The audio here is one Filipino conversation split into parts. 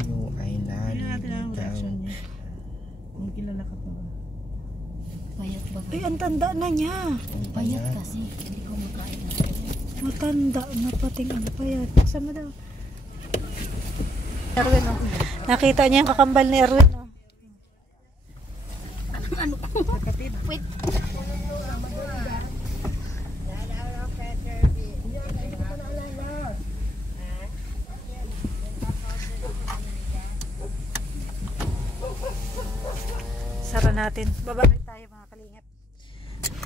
tayo ay nalilitaw. Kung kilala ka pa ba? Payat ba? Ay, ang tanda na niya. Payat kasi. Hindi ko makain. Matanda na pating ang payat. Sama daw. Erwin, oh. Nakita niya yung kakambal ni Erwin, oh. Ano? Wait. Sara natin. Babalik tayo mga kalingap.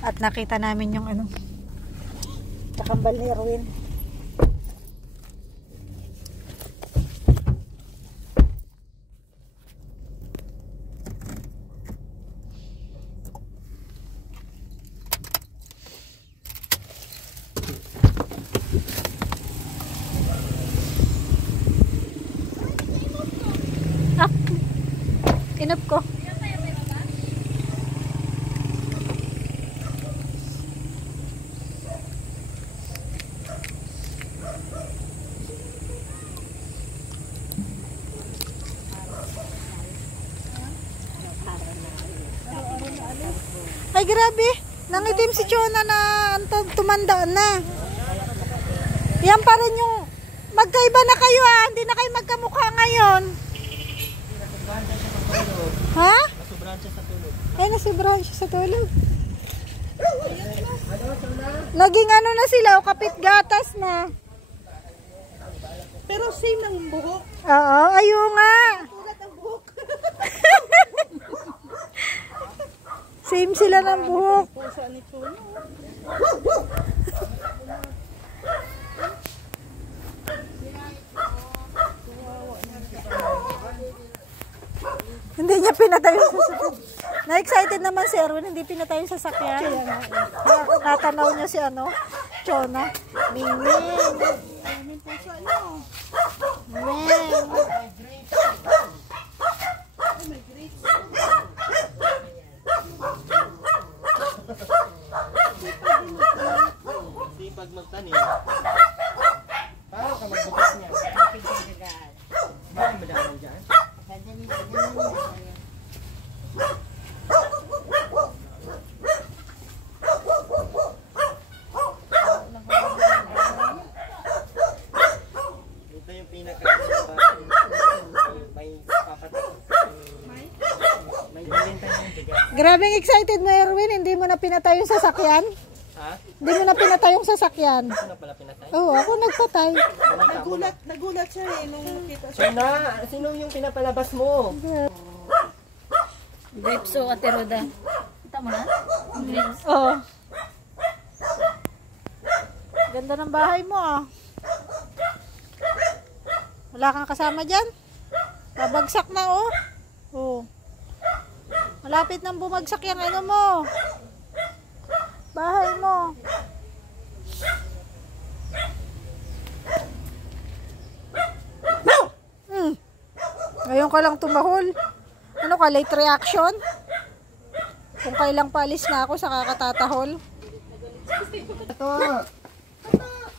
At nakita namin yung ano, kakambal ni Erwin. Ah, inap ko. Ay, grabe. Nangitim si Chona na tumanda na. Yan pa rin yung magkaiba na kayo, ah. Hindi na kayo magkamukha ngayon. Ha? Nasubrahan siya sa tulog. Ay, nasubrahan siya sa tulog. Naging ano na sila, o kapit gatas na. Pero same ng buhok. Oo, ayun nga. Tulad ng buhok. Same sila ng buhok. Pusa ni Chona. Hindi niya pinatay yung sasakyan. Na-excited naman si Erwin, hindi pinatay yung sasakyan. Natanaw niya si ano, Chona. Mingming. Ayun po siya, ano? Ming. Sipag magtanim. Parang ka magbukas niya. Bakit madami dyan? Ito yung pinaka may papatak. May bibenta yung bigas. Grabing excited mo, Erwin, hindi mo na pinatay yung sasakyan? Ha? Hindi mo na pinatay yung sasakyan? Ito na pala pinatay? Oo, ako nagpatay. Nagulat siya eh nung nakita siya. Chona, sino yung pinapalabas mo? Grapes o Ate Roda. Kita mo na? Grapes. Oo. Ganda ng bahay mo, ah. Wala kang kasama dyan? Babagsak na, oh. Oo. Malapit nang bumagsak yung ano mo. Bahay mo. Ngayon ka lang tumahol. Ano ka, late reaction? Kung kailang palis na ako sa kakatatahol. Ito.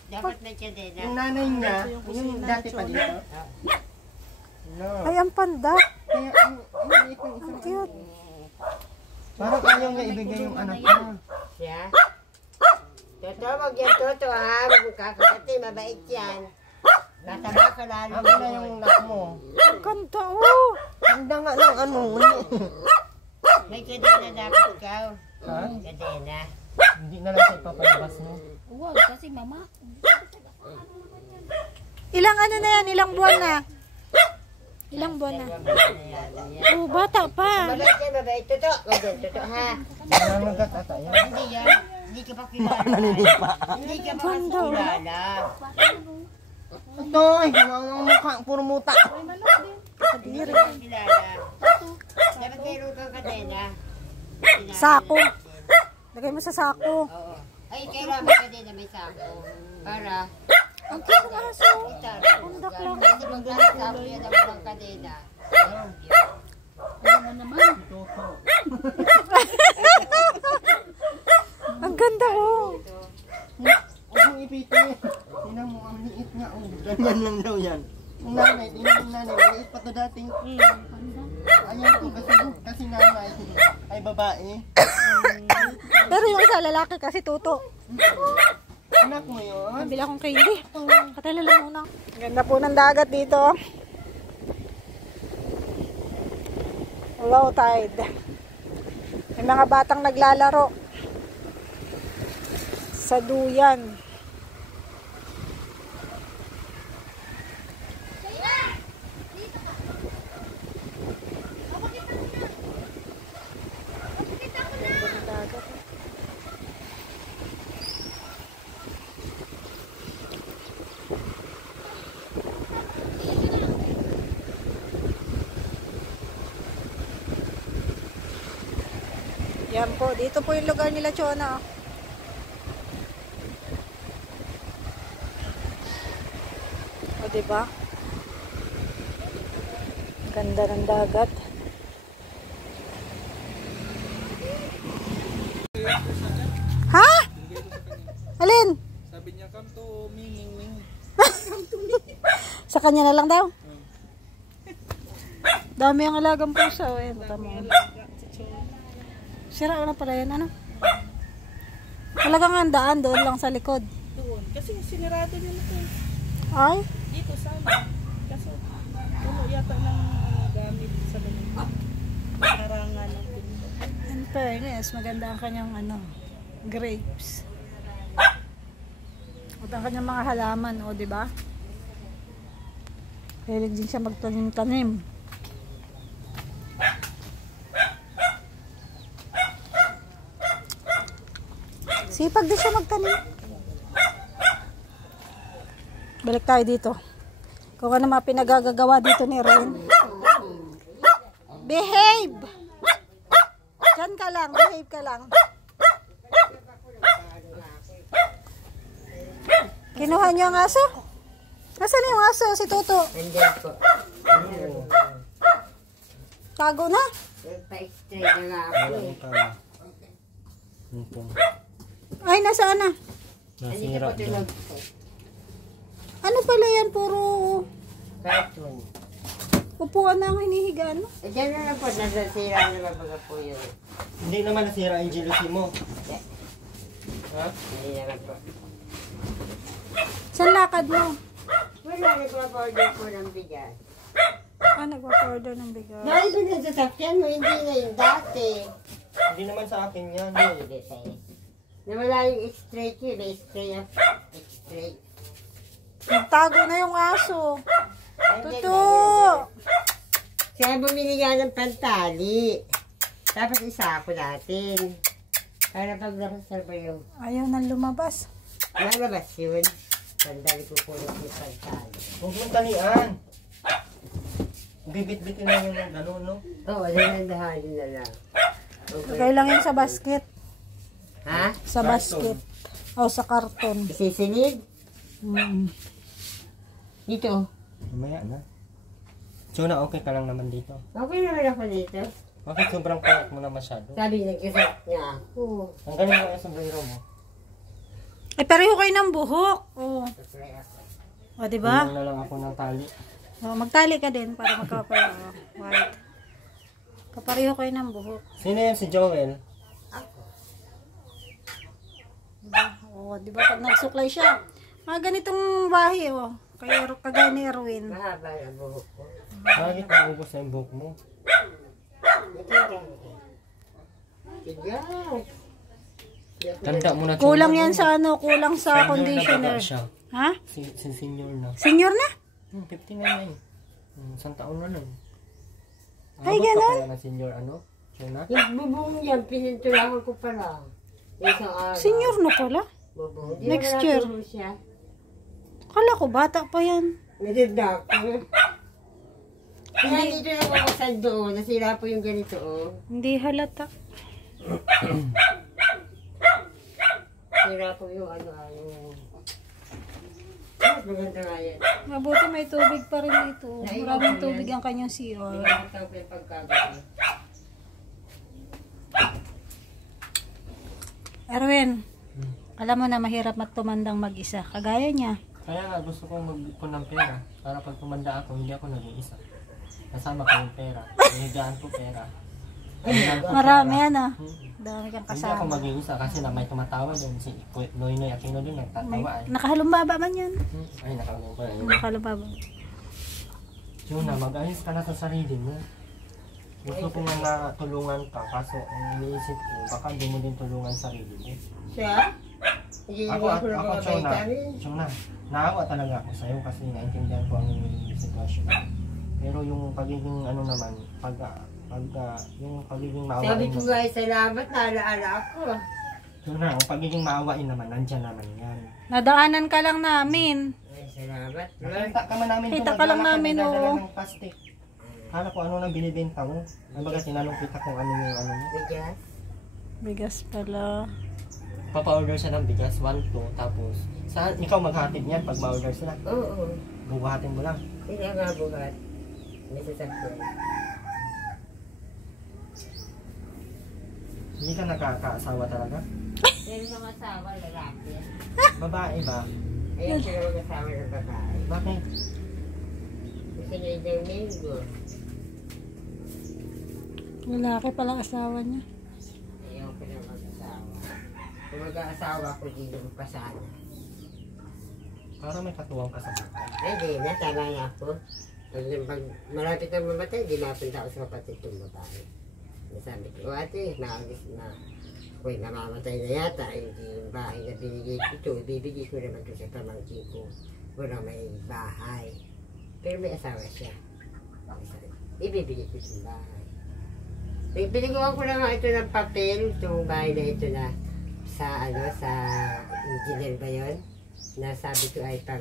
Dapat na siya din. Yung nanay niya, yung dati pa dito. No. Ay, ang panda. Kaya ang Ang cute. parang ayaw niya ibigay yung anak niya. Siya? Toto, wag yan Toto ha. Magkakakati, mabait yan. Nataba ka lalo. Ako na yung anak mo. Ang ganda, oh. Handa nga ng ano. May kadena dapat ikaw. Ha? Kadena. Hindi na lang siya ipapalabas mo. Huwag kasi mama. Ilang ano na yan? Ilang buwan na? Ilang buwan na? Oh, bata pa. Mabait yan, mabait. Toto, wag yan Toto ha. Kaya magkatata yan. Hindi yan. Hindi ka pa kilala. Hindi ka pa kasi kilala. Ito, ay, ang mukha, puro muta. Hindi ka pa kilala. Dapat mayroon kang kadena. Sako. Lagay mo sa sako. Oo. Ay, kailangan kadena may sako. Para Ang cute ng aso. pundak lang. Kasi magkakasako yan ang walang kadena. Ano naman? Ang ganda, oh. Huwag mong ipitin. Tingnan mo, ang liit nga. Oh. Ganyan lang daw yan. Yung nanay, tingnan yung nanay. Maliit pa to dating. Ayaw ko kasi nanay ay babae. Pero yung isa lalaki kasi tuto. Anak mo yun? Nabili akong candy. Katala lang muna. Ganda po ng dagat dito. Low tide. May mga batang naglalaro sa duyan. Yan po, dito po yung lugar nila, Chona. O, diba? Ganda ng dagat. Ha? Alin? Sabi niya, come to Ming. Sa kanya na lang daw. Dami ang alagang pusa. O, yan, tama. Sira na pala yan, ano? Talagang ang daan doon lang sa likod. Doon. Kasi sinirado nila ito. Ay? Dito sana. Kasi puno yata ng gamit sa ganun. Karangan ng pinto. In fairness, maganda ang kanyang grapes. At ang kanyang mga halaman, o, diba? Hilig din siya magtanim-tanim. Sipag din siya magtanim. Balik tayo dito. Kung ano mga pinagagagawa dito ni Ren. Behave! Diyan ka lang, behave ka lang. Kinuha niyo ang aso? Nasaan yung aso? Si Toto. Andyan po. Tago na? Pa-extray na nga ako eh. Ay, nasaan na? Andito po tulog po. Ano pala yan? Puro Cartoon. upuan na ang hinihigaan mo. Eh, dyan na lang po. Nasasira na baga po yun. Hindi naman nasira yung jealousy mo. Ha? Hindi naman po. Saan lakad mo? Wala, nagpa-order po ng bigas. Nagpa-order ng bigas. Nandun na sa sasakyan mo, hindi na yung dati. Hindi naman sa akin yan. Ay, hindi tayo. Nawala yung x-ray ko, may x-ray of x-ray. Nagtago na yung aso. Tuto! Siya bumili nga ng pantali. Tapos isa ako natin. Para pag nakasarba yung Ayaw nang lumabas. lalabas yun. Pantali ko kulot yung pantali. Huwag mong talian. Bibit-bitin na yun ng gano'n, no? Oo, dahan-dahanin na lang. Lagay lang yun sa basket. Ha? Sa basket. O sa karton. Isisilid? Dito. Mamaya na. So na okay ka lang naman dito. Okay naman ako dito. Bakit sobrang payat mo na masyado? Sabi nag-isap niya ako. Ang galing mo yung sombrero mo. Eh, pareho kayo ng buhok. O, diba? Tulong na lang ako ng tali. O, magtali ka din para magkapala. White. Kapareho kayo ng buhok. Sino yan si Joel? O, diba pag nagsuklay siya? Mga ganitong bahay, o. Kagaya ni Erwin. Mahaba na buhok ko. Bakit naubos na yung buhok mo? Tanda mo na. Kulang yan sa kulang sa Senior conditioner. na siya. Ha? Si senior na. Senior na? 50 na eh. Isang taon na lang. Ay, Abot ganun? ka pala na senior ano? Sina? Yung bubong yan, pinintulakan ko pa lang. Isang araw. Senior na pala? Bubong. Di Next naman year. natulog siya. Kala ko bata pa yan. Nadidak. Kaya dito na ako sa doon. Nasira po yung ganito, oh. Hindi halata. Nasira po yung ano. Maganda nga yan. Mabuti may tubig pa rin dito. Maraming tubig ang kanyang CR. Pinakataw po yung pagkagawa. Erwin, alam mo na mahirap tumandang mag-isa. Kagaya niya. Kaya nga gusto kong mag-ipon ng pera para pag tumanda ako, hindi ako nag-iisa. Kasama ko yung pera. Hinigaan ko pera. Marami ano. Hmm. Dami kang Hindi ako kasama. mag-iisa kasi na may tumatawa doon. Si Noynoy Aquino doon nagtatawa ay. Nakahalumbaba man yun. Ay, nakagawa ba? Nakahalumbaba. Yun na, mag-ayos ka na sa sarili mo. Gusto ko nga na tulungan ka, kaso ang iniisip ko, baka hindi mo din tulungan sarili mo. Siya? Hindi Ako, mo ako ng mga Chona, vitamin. Chona, naawa talaga ako sa'yo kasi naintindihan ko ang iyong sitwasyon. Pero yung pagiging ano naman, yung pagiging maawain Sabi ko naman, nga, salamat, naalaala ako. Chona, ang pagiging maawain naman, nandyan naman yan. Nadaanan ka lang namin. Ay, salamat. Nakita ka man namin Kita doon, ka lang nagdala namin, nagdadala oo. ng plastic. Kala ko ano na binibenta mo. Kumbaga tinanong kita kung ano yung ano mo. Bigas? Bigas pala. Papa-order siya ng bigas, 1, 2, tapos saan ikaw maghatid niyan pag ma-order sila? Oo. Bubuhatin mo lang. Hindi nga buhat. May sasakyan. Hindi ka nakakaasawa talaga? Meron mga asawa, lalaki. Babae ba? Ayun sila mag-asawa ng babae. Bakit? Kasi niya yung linggo. Lalaki pala asawa niya. Ayaw ko na mag-asawa. Kung mag-asawa ko, di naman pa sana. Para may katuwang ka sa buhay. Ay, di na, tama na ako. Pag malapit na mamatay, di napunta ako sa kapatid kong babae. Sabi ko, ate, maalis na. Ako'y namamatay na yata. Hindi yung bahay na binigay ko ito. Ibibigay ko naman ito sa pamangkin ko. Walang may bahay. Pero may asawa siya. Ibibigay ko itong bahay. Biniguan ko na nga ito ng papel. Itong bahay na ito na sa engineer ba yun? Na sabi ko ay pag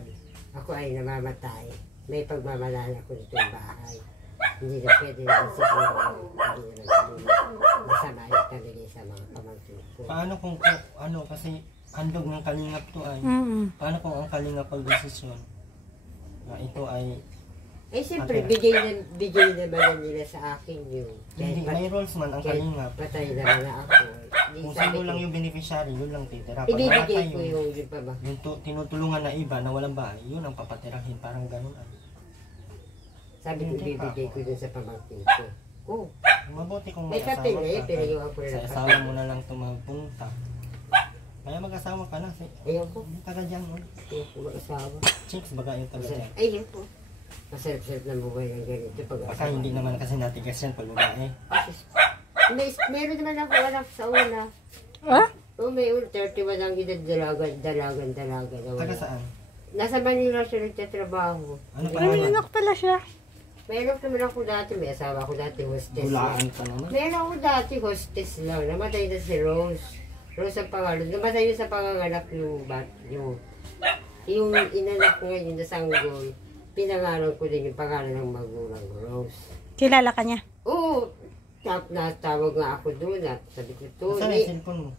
ako ay namamatay, may pagmamalala ko nitong bahay. Hindi na pwede naman siguro, hindi naman siguro masama yung pamigay sa mga pamangkin ko. Paano kung ano kasi handog ng kalingap to ay paano kung ang kalingap pag-desisyon na ito ay Eh siyempre, bigay naman nila sa akin yun. hindi, may rules man ang kalingap. Patay naman na ako. Di Kung sabi sino ko, lang yung beneficiary, yun lang titira. Pag ibibigay namatay ko yun, yung pa ba? yung tinutulungan na iba na walang bahay, yun ang papatirahin. Parang ganun ay. Sabi ko, Hindi pa ibibigay ako. ko dun sa pamangkin ko. Oh, Mabuti kung may may asawa kapil eh, ka. pero yung ako na Sa lang asawa kapil. mo na lang tumagpunta. Kaya mag-asawa ka na. Ayun po, Yung taga dyan, no? ayun po mag-asawa. Chicks, baga yung taga dyan. Ayun po. Masarap-sarap ng buhay ng ganito pag Baka hindi naman kasi natigas yan pag babae. Meron naman ako anak sa una. Ah? Oh, may 31 ang edad, dalagan. Taga saan? Nasa Manila siya nagtatrabaho. Ano pa Ay, may naman? anak pala siya. Meron naman ako dati, may asawa ako dati, hostess lang. Bulaan pa naman. Meron ako dati, hostess lang. Namatay na si Rose. Rose ang pangalan. Namatay yun sa panganganak yung inanak ko ngayon na sanggol. Pinangalan ko din yung pangalan ng magulang Rose. Kilala ka niya. Oo, natawag nga ako doon at sabi ko, Saan Tony, yung cellphone mo?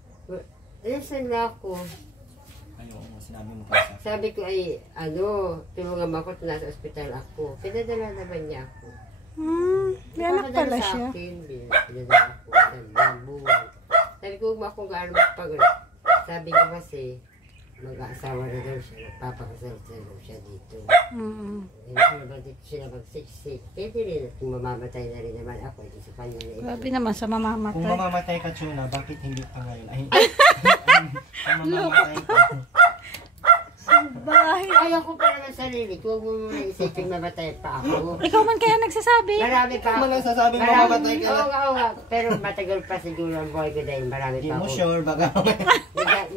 nasaan na ako? Ay, oo, sinabi mo pa sa Sabi ko ay, tulungan mo ako, nasa ospital ako. Pinadala naman niya ako. May anak Papadala pala sa siya. akin, pinadala ako sa buwan. Sabi ko, huwag mo akong gaano magpagod. Sabi ko kasi, mag-aasawa na daw siya, magpapakasal na daw siya dito. Hindi ko naman dito sila magsiksik. Pwede rin at kung mamamatay na rin naman ako, hindi sa kanya na ito. Grabe naman sa Kung mamamatay. mamamatay ka, Chuna, bakit hindi ka ngayon? Ay, kung mamamatay ka. Bahay. Kaya ko pa naman sarili, kung mo muna isipin mamatay pa ako. Ikaw man kaya nagsasabi. Marami pa Ano ako. man sasabi mo, mamamatay ka na. Oo nga. Pero matagal pa siguro ang buhay ko dahil marami Hindi pa mo ako. sure, baka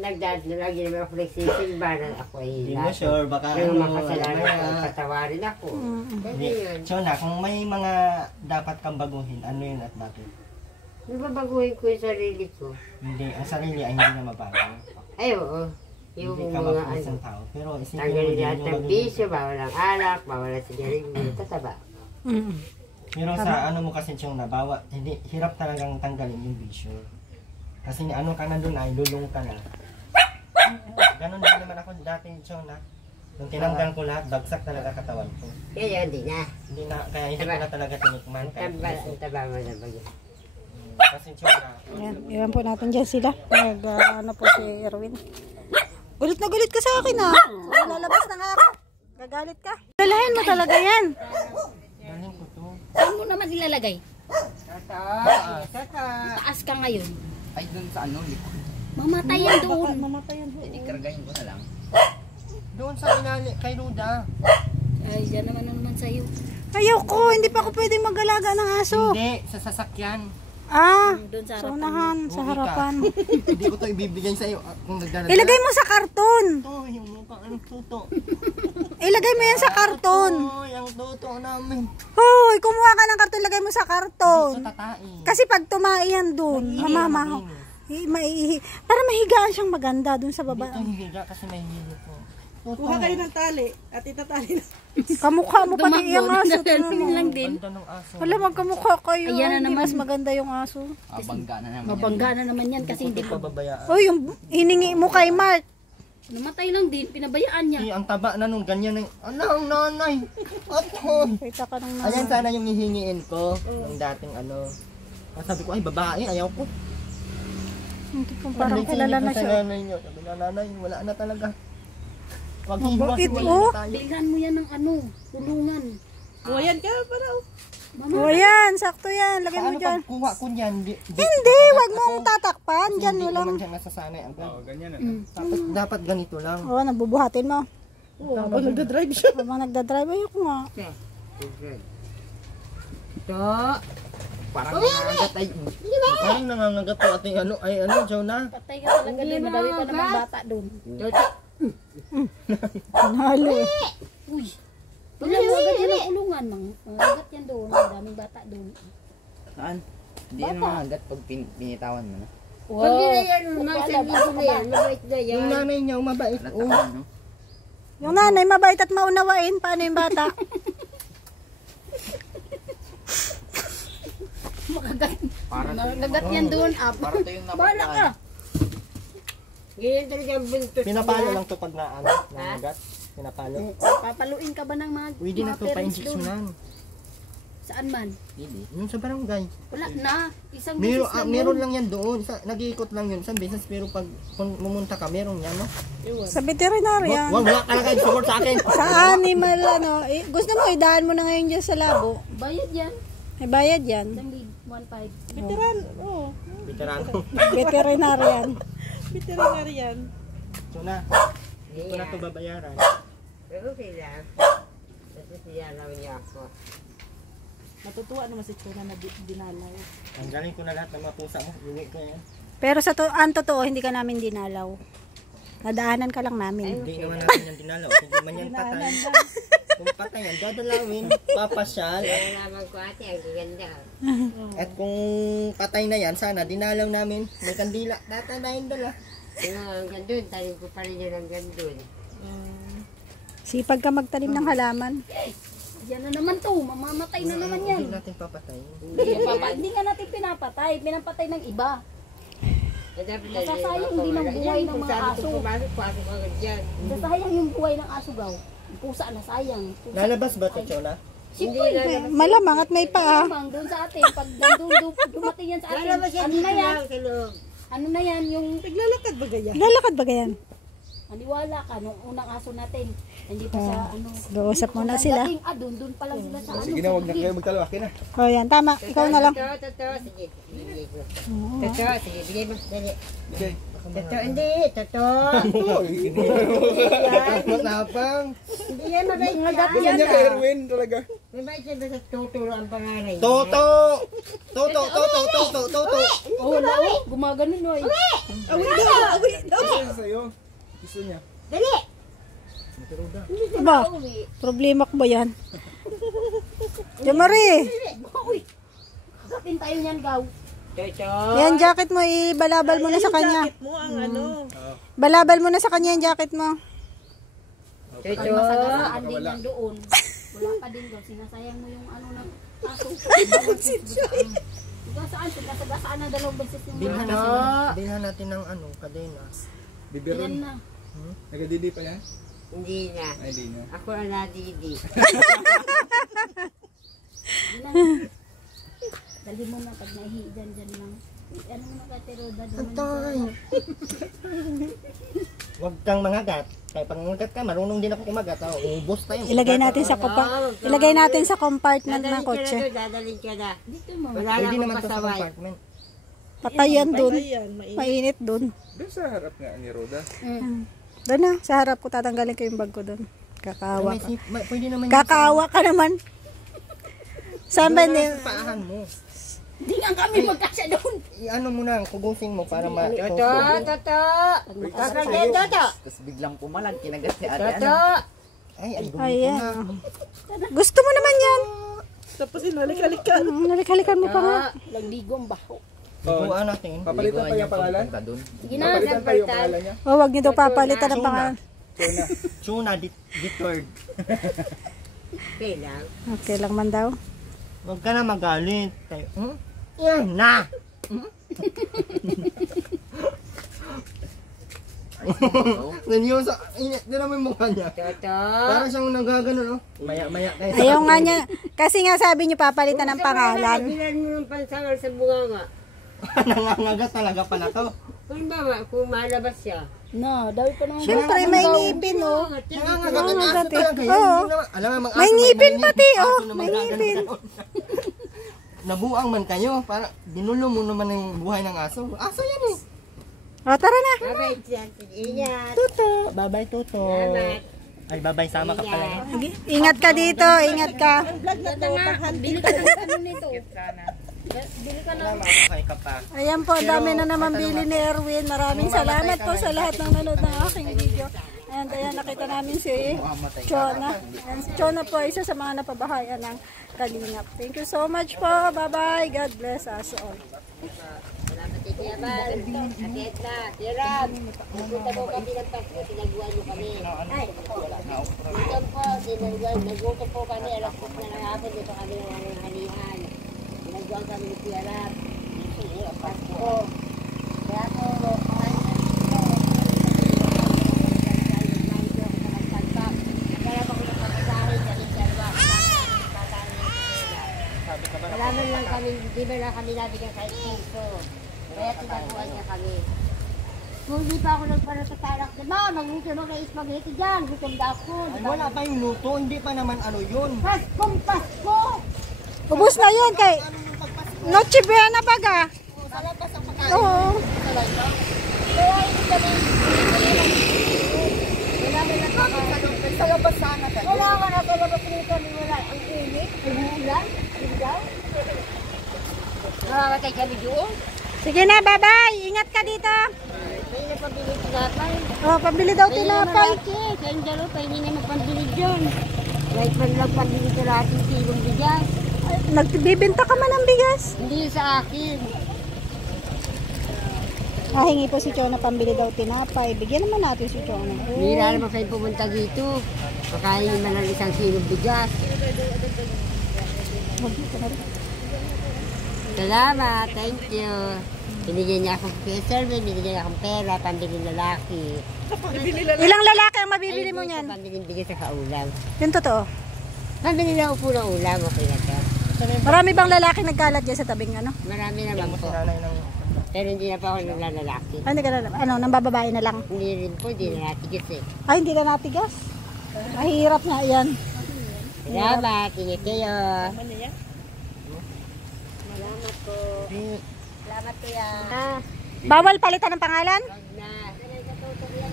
Lagi naman ako nagsisimba na ako ay Hindi mo sure, baka Yung ano, makasalanan ko, ano, patawarin ako. Kasi Hindi. yun. Chona, kung may mga dapat kang baguhin, ano yun at bakit? Nababaguhin ko yung sarili ko. Hindi, ang sarili ay hindi na mabago. Ay, oo. Yung Hindi ka mga mapulis tao. Pero isipin mo tanggalin din lahat yung ng magiging- bisyo, bawal ang alak, bawal ang sigarilyo, tataba. Pero sa ano mo kasi Chona, hindi, hirap talagang tanggalin yung bisyo. Kasi ano ka na doon ay lulong ka na. Ganon din naman ako dati Chona. Nung tinanggal ko lahat, bagsak talaga katawan ko. Kaya hindi na. Kaya hindi ko na talaga tinikman. Kahit Ang taba mo na ba yun? Kasi Chona, Ayan, iwan po natin dyan sila. Ano po si Erwin. Galit na galit ka sa akin ah. So, lalabas na nga ako. Gagalit ka. Dalahin mo talaga yan. Dalhin ko to. Saan mo naman ilalagay? Tata. Taas ka ngayon. Ay, dun sa ano, likod. Mamatay yan doon. Mamatayan doon. Ikargahin ko na lang. Doon sa inali, kay Ruda. Ay, yan naman sa'yo. Ayoko, hindi pa ako pwedeng mag-alaga ng aso. Hindi, sa sasakyan. Ah, Doon sa sa harapan. unahan, sa Uwi ka. harapan. Hindi ko to ibibigay sa iyo kung nagdadala. Ilagay mo sa karton. Ito, yung mukha ng tuto. Ilagay mo yan sa karton. Ito, yung tuto namin. Hoy, kumuha ka ng karton, ilagay mo sa Ito karton. tatai. Kasi pag tumaiyan dun, mamamaho. Maiihi. Para mahigaan siyang maganda dun sa baba. Dito hihiga kasi may hilo ko. Tuto. Kuha kayo ng tali at itatali na. Kamukha mo pati yung aso. tingnan mo. lang din. Ganda ng aso. Wala, magkamukha kayo. Ayan na Hindi naman. mas maganda yung aso. Bangga na naman. Mabangga na naman yan kasi hindi pa. Pababayaan. Uy, yung hiningi mo kay Mark. Namatay lang din, pinabayaan niya. Ang taba na nung ganyan na ang nanay. Aton. Kita ka ng Ayan sana yung hihingiin ko. Yung dating ano. Sabi ko, ay babae, ayaw ko. Parang kilala na Sa siya. nanay nyo. Sabi na nanay, wala na talaga. Wag Bakit, hiwas, oh? tayo. Bilhan mo yan ng ano, tulungan. Buhayan ka para. O yan, sakto yan. Lagay mo Paano dyan. pagkuha ko niyan? Hindi, wag mong tatakpan. Dyan mo Hindi lang. naman siya nasasanay agad. ganyan Dapat ganito lang. Oo, nabubuhatin mo. Oo, habang nagdadrive siya. Habang nagdadrive, ayoko nga. Ito. Parang nangangagat ay. Parang nangangagat po ating ano, ay ano, Jonah. Patay ka talaga din, madami pa namang bata doon. Nalo. Uy, bilhan mo agad yan ang kulungan. Mangagat yan doon, madaming bata doon. Saan? Hindi na nangangagat pag pinitawan mo na. Huwag nyo na yan, mga sarili na yan, mabait na yan. Yung nanay niya, mabait. Halata Oh. ka, no? Yung nanay, mabait at maunawain. Paano yung bata? Para Nagagat yan doon, up. para to yung Bahala ka. Ganyan talaga ang buntot Pinapalo niya. lang to pag naano, nangagat. Pinapalo. Papaluin ka ba ng mga Pwede na to parents pa-injeksyonan. Saan man? Hindi. Yung sa barangay. Wala na. Isang Meron, beses lang meron yun. lang yan doon. Nag-iikot lang yun sa business. Pero pag kung pumunta ka, meron yan, no? Sa veterinarian. Wala ka lang kayo support sa akin. Sa animal, ano. Gusto mo, idaan mo na ngayon dyan sa labo. Bayad yan. May bayad yan. Isang lead, 1.5. Veteran. Oo. Veterano. Veterinarian. Veterinarian. So na, ito na to babayaran. Pero okay lang. Kasi siyalaw niya ako. Natutuwa naman si Tuna na dinalaw. Tanggalin ko na lahat ng mga pusa mo. Iwi ko yan. Pero sa ang totoo, hindi ka namin dinalaw. Nadaanan ka lang namin. Hindi naman natin yan dinalaw. Hindi man yan patay. Kung patay yan, dadalawin. Papasyal. Kaya naman ko ate, ang gaganda. At kung patay na yan, sana dinalaw namin. May kandila. Tatanayin dala. Pero ang gandun, talim ko pa rin yun ang gandun. Sipag ka magtanim ng halaman. Yan na naman to. Mamamatay na naman yan. Hindi natin papatayin. Hindi nga natin pinapatay. Pinapatay ng iba. Eh, dapat Nasasayang din ang buhay ng mga aso. Pumasok agad dyan. Nasayang yung buhay ng aso gaw. Yung pusa na sayang. Pusa. Lalabas ba ito, Chola? Siyempre. Malamang at may paa. Lamang doon sa atin. Pag dumating yan sa atin. Lalabas yan Ano dito na yan? lang sa loob. Ano na yan? Yung Naglalakad ba gaya? Lalakad ba ganyan? maniwala ka nung unang aso natin. Hindi pa sa ano. Dousap muna sila. Dating, doon pa lang sila sa ano. Sige na, huwag na kayo magkalawaki na. O yan, tama. Ikaw na lang. Totoo, sige. Bigay ko. Totoo, sige. Bigay mo. Dali. Okay. Totoo, hindi. Totoo. Matapang. Hindi yan mabait yan. Ganyan niya kay Erwin talaga. Mabait yan basta tuturo ang pangalan. Toto! Toto, toto, toto, toto. Oh, wala oh. Gumaganon oh. Ano sa'yo? Gusto niya. Dali. Aba, problema ko ba yan? Jamari, Uy. Kapin tayo niyan gaw. Totoo. yan jacket mo, ibalabal mo na sa kanya. Jacket mo ang ano. Balabal mo na sa kanya yung jacket mo. Pag Totoo. masagasaan din yan doon. Wala ka din daw. Sinasayang mo yung ano ng aso. Sagasaan na dalawang beses yung Bilhan mga natin, bilhan natin ng ano, kadena. Bibiron. yan na. Nagadidi pa yan? Hindi na. Ay, di na. Ako ang nadidi. Dali mo na pag nahihi dyan lang. Ano mo na ka Teroda doon. Antay! Huwag kang mangagat. Kaya pag mangagat ka, marunong din ako kumagat. Ubos tayo. Ilagay natin sa compartment ng kotse. Dadalhin ka na. Dito mo. Wala na Pwede akong naman to sa pasaway. compartment. Patayan dun. Ayan, mainit. Mainit dun. Doon sa harap nga ni Roda. Doon na, sa harap ko tatanggalin ko yung bag ko doon. Kakaawa ka. Pwede naman Kakaawa ka naman. Saan ba ni? sa paahan mo. Hindi nga kami magkasya doon. I-ano mo na, kugusin mo para Toto! Kakagyan, Toto! Tapos biglang pumalag, kinagat si ate. Toto! Ay, ay, Ayan. Gusto mo naman yan. Tapos inalik-alikan. Nalikalikan mo pa nga. Nagbigo ang baho. Bukuan natin. Papalitan pa yung pangalan? Sige na, nagpalitan. Oh, wag niyo daw papalitan ng pangalan. Tuna, deterred. Okay lang. Okay lang man daw. Huwag ka na magalit. Tayo, yan na! Nanyoso, init na naman yung mukha niya. Toto! Parang siyang nagagano, no? Maya-maya kayo. Ayaw nga niya. Kasi nga sabi niyo papalitan ng pangalan. Bilan mo ng pansangal sa bunganga. Nangangagat talaga pala to. Kung ba, kung malabas siya. No, dahil pa naman. Siyempre may ngipin oh. Nangangagat ang aso Nangangagat eh. talaga. Yan, Oo. hindi naman. Alam mo, mga May aso, ngipin may pati, aso oh. na May magagano ngipin. ganon. Nabuang man kayo. Para dinulo mo naman yung buhay ng aso. Aso yan eh. O, tara na. Babay dyan. Ingat. Tuto. Bye-bye, Toto. Salamat. Ay, bye-bye. Sama ka pala. Sige, ingat ka dito. Ingat ka. Bili ka ng ano nito. Salamat kay ka pa. Ayan po, dami na naman bili ni Erwin. Maraming salamat po sa lahat ng nanood ng aking video. And ayan, nakita namin si Chona. And si Chona po, isa sa mga napabahayan ng Kalingap. Thank you so much po. Bye-bye. God bless us all. Salamat kay Kuya Bal. Atiet na. Tirab. Nagpunta po kami ng Pasko. Tinaguan mo kami. Ay. Dito po. Nagluto po kami. Alas 6 na ng hapon. Dito kami ng halihan. Tinaguan kami ni Kuya Rab. Pasko. Kaya po. Malaman lang kami, di ba na kami nabigyan kahit piso. Kaya tinaguan niya kami. Kung di pa ako nagparatatalak na, ma, magluto mo kayo spaghetti dyan. Gutom na ako. Ay, wala pa yung luto. Hindi pa naman ano yun. Paskong Pasko! Ubus na yun kay Noche Buena baga. Oo. Kaya hindi kami. Sa labas sana kami. Wala ka na sa labas rin kami. Wala. Ang init. Nagulan. Tinggal. Namamatay kami doon. Sige na, bye-bye. Ingat ka dito. May napabili tinapay. Oh, pabili daw tinapay. Kaya yung dalo, pahingi na magpambili dyan. Kahit man lang pambili ko lahat ng kilong bigas. Nagbibenta ka man ng bigas. Hindi yun sa akin. Hingi po si Chona pambili daw tinapay. Bigyan naman natin si Chona. Bihira naman kayo pumunta dito. Pakain man ng isang kilong bigas. Salamat, thank you. Binigyan niya akong survey, binigyan niya akong pera, pambiling lalaki. Ilang lalaki ang mabibili mo niyan? Pambiling bigas sa ulam. Yung totoo. Pambili lang po ng ulam, okay na to. Marami bang lalaki nagkalat dyan sa tabing ano? Marami naman po. Nanay ng... Pero hindi na pa ako naglalaki. Ay, hindi ka na, ano, nang bababae na lang. Hindi rin po, hindi na natigas eh. Ay, hindi ka natigas. Mahirap nga yan. Salamat, ingat kayo. Salamat kuya. Bawal palitan ng pangalan?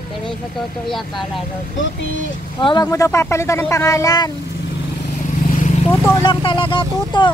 Pero sa totoo yan para Tuti! O, wag mo daw papalitan ng pangalan. Tuto lang talaga, tuto.